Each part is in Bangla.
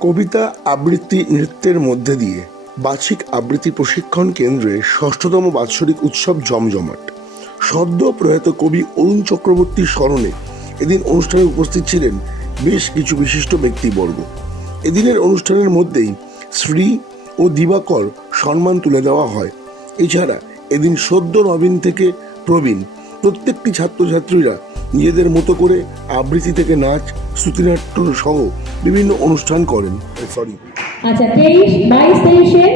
কবিতা আবৃত্তি নৃত্যের মধ্যে দিয়ে বার্ষিক আবৃত্তি প্রশিক্ষণ কেন্দ্রে ষষ্ঠতম বাৎসরিক উৎসব জমজমাট। সদ্য প্রয়াত কবি অরুণ চক্রবর্তীর স্মরণে এদিন অনুষ্ঠানে উপস্থিত ছিলেন বেশ কিছু বিশিষ্ট ব্যক্তিবর্গ। এদিনের অনুষ্ঠানের মধ্যেই শ্রী ও দিবাকর সম্মান তুলে দেওয়া হয়। এছাড়া এদিন সদ্য নবীন থেকে প্রবীণ প্রত্যেকটি ছাত্রছাত্রীরা নিজেদের মতো করে আবৃত্তি থেকে নাচ শ্রুতিনাট্য সহ বিভিন্ন অনুষ্ঠান করেন। সরি আচ্ছা তেইশ বাইশ তেইশে?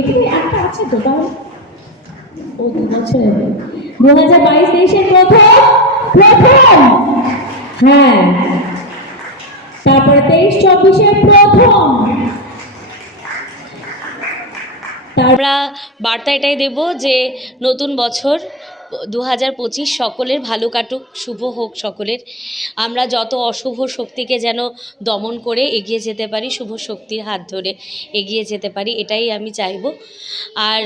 এখানে একটা আছে তাহলে ও দু বছর? দু হাজার বাইশ তেইশের প্রথম? প্রথম! হ্যাঁ। তারপরে তেইশ চব্বিশের প্রথম। আমরা বার্তা এটাই দেব যে নতুন বছর দু হাজার পঁচিশ সকলের ভালো কাটুক, শুভ হোক সকলের। আমরা যত অশুভ শক্তিকে যেন দমন করে এগিয়ে যেতে পারি, শুভ শক্তির হাত ধরে এগিয়ে যেতে পারি, এটাই আমি চাইব। আর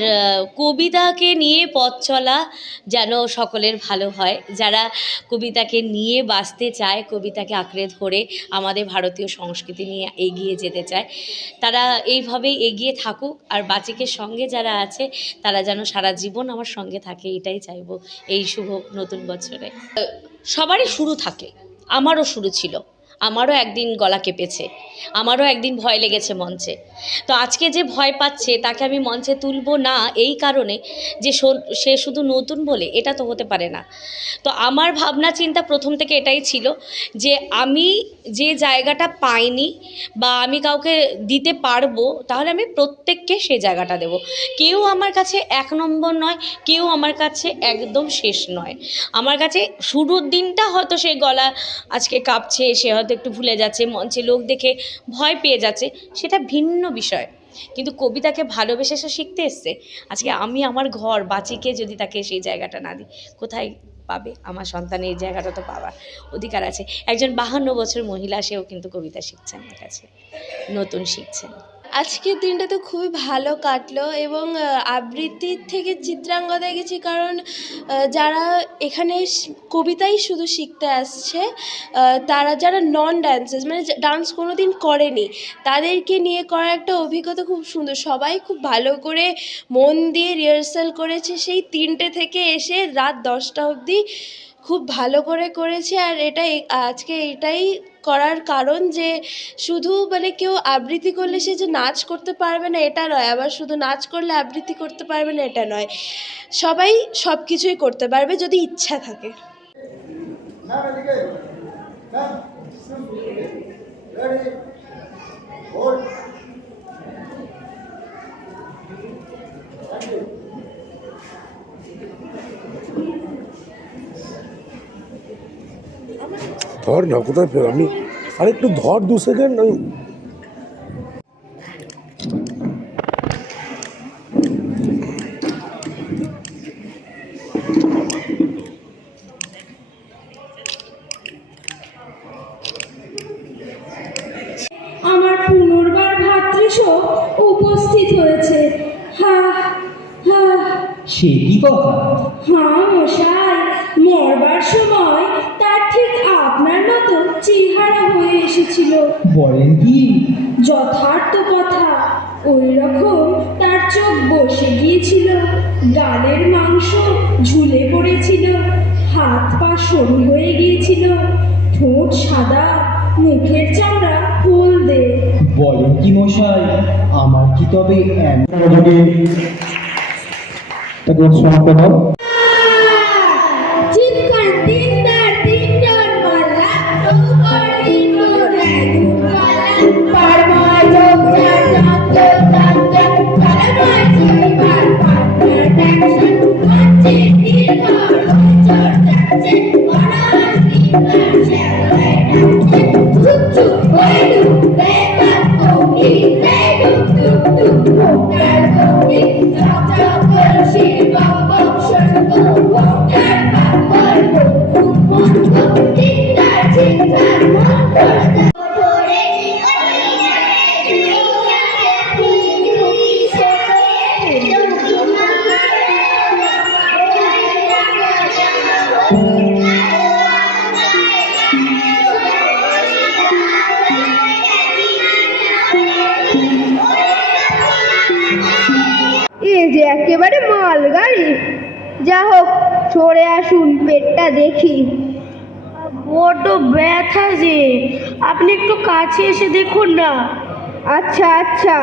কবিতাকে নিয়ে পথ চলা যেন সকলের ভালো হয়। যারা কবিতাকে নিয়ে বাঁচতে চায়, কবিতাকে আঁকড়ে ধরে আমাদের ভারতীয় সংস্কৃতি নিয়ে এগিয়ে যেতে চায়, তারা এইভাবেই এগিয়ে থাকুক। আর বাচিকের সঙ্গে যারা আছে, তারা যেন সারা জীবন আমার সঙ্গে থাকে, এটাই চাইব। এই শুভ নতুন বছরে। সবারই শুরু থাকে আমারও শুরু ছিল। আমারও একদিন গলা কেঁপেছে। আমারও একদিন ভয় লেগেছে মঞ্চে। তো আজকে যে ভয় পাচ্ছে, তাকে আমি মঞ্চে তুলবো না এই কারণে যে সে শুধু নতুন বলে, এটা তো হতে পারে না। তো আমার ভাবনা চিন্তা প্রথম থেকে এটাই ছিল যে আমি যে জায়গাটা পাইনি বা আমি কাউকে দিতে পারব, তাহলে আমি প্রত্যেককে সে জায়গাটা দেব। কেউ আমার কাছে এক নম্বর নয়, কেউ আমার কাছে একদম শেষ নয়। আমার কাছে শুরুর দিনটা হয়তো সে গলা আজকে কাঁপছে, সে হয়তো একটু ভুলে যাচ্ছে, মঞ্চে লোক দেখে ভয় পেয়ে যাচ্ছে, সেটা ভিন্ন বিষয়। কিন্তু কবিতাকে ভালোবেসে সে শিখতে এসছে। আজকে আমি আমার ঘর বাঁচিকে যদি তাকে সেই জায়গাটা না দিই, কোথায় পাবে? আমার সন্তানের এই জায়গাটা তো পাওয়ার অধিকার আছে। একজন বাহান্ন বছর মহিলা, সেও কিন্তু কবিতা শিখছে আমার কাছে। নতুন শিখছেন। আজকের দিনটা তো খুবই ভালো কাটলো এবং আবৃত্তির থেকে চিত্রাঙ্গদায় গেছি কারণ যারা এখানে কবিতাই শুধু শিখতে আসছে তারা যারা নন ডান্সার্স মানে ডান্স কোনো দিন করেনি, তাদেরকে নিয়ে করা একটা অভিজ্ঞতা খুব সুন্দর। সবাই খুব ভালো করে মন দিয়ে রিহার্সাল করেছে সেই তিনটে থেকে এসে রাত দশটা অবধি খুব ভালো করে করেছে আর এটাই, আজকে এটাই করার কারণ যে শুধু মানে কেউ আবৃত্তি করলে সে যে নাচ করতে পারবে না এটা নয়, আবার শুধু নাচ করলে আবৃত্তি করতে পারবে না এটা নয়। সবাই সব কিছুই করতে পারবে যদি ইচ্ছা থাকে। ধর না কোথায় ফের আমি? আর একটু ধর দু সেকেন্ড আমি আমার পুনর্বার ভাতৃশোক উপস্থিত হয়েছে। হা হা। সে কি কথা? হ্যাঁ মশাই মরবার সময় চেহারা হয়ে এসেছিল। বলেন কি? যথার্থ কথা ওই রকম তার চোখ বসে গিয়েছিল। গালের মাংস ঝুলে পড়েছিল। হাত পা সরু হয়ে গিয়েছিল। ঠোঁট সাদা মুখের চামড়া হলদে। বলেন কি মশাই? আমার কি তবে এমন? তাকে quê bắt cầu đi té đường tương tương một ngàn cầu đi sao cho cơn chỉ bằng bóng sân cầu quốc ta và mới một cùng muốn công chính ta chính ta muốn quên ta Thank you. মালগাড়ি যা হোক সরে আসুন পেটটা দেখি। বড্ড ব্যথা যে। আপনি একটু কাছে এসে দেখুন না। আচ্ছা আচ্ছা।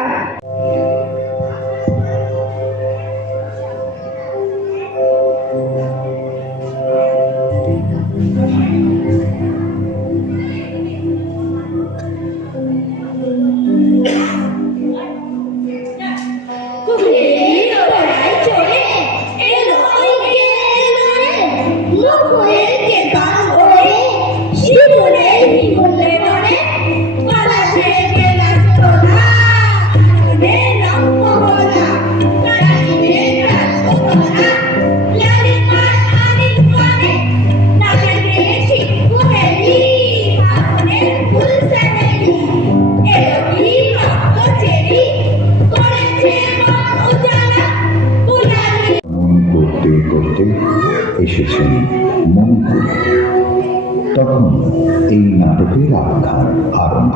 এসেছেন মঙ্গল। তখন এই নাটকের আখ্যান আরম্ভ।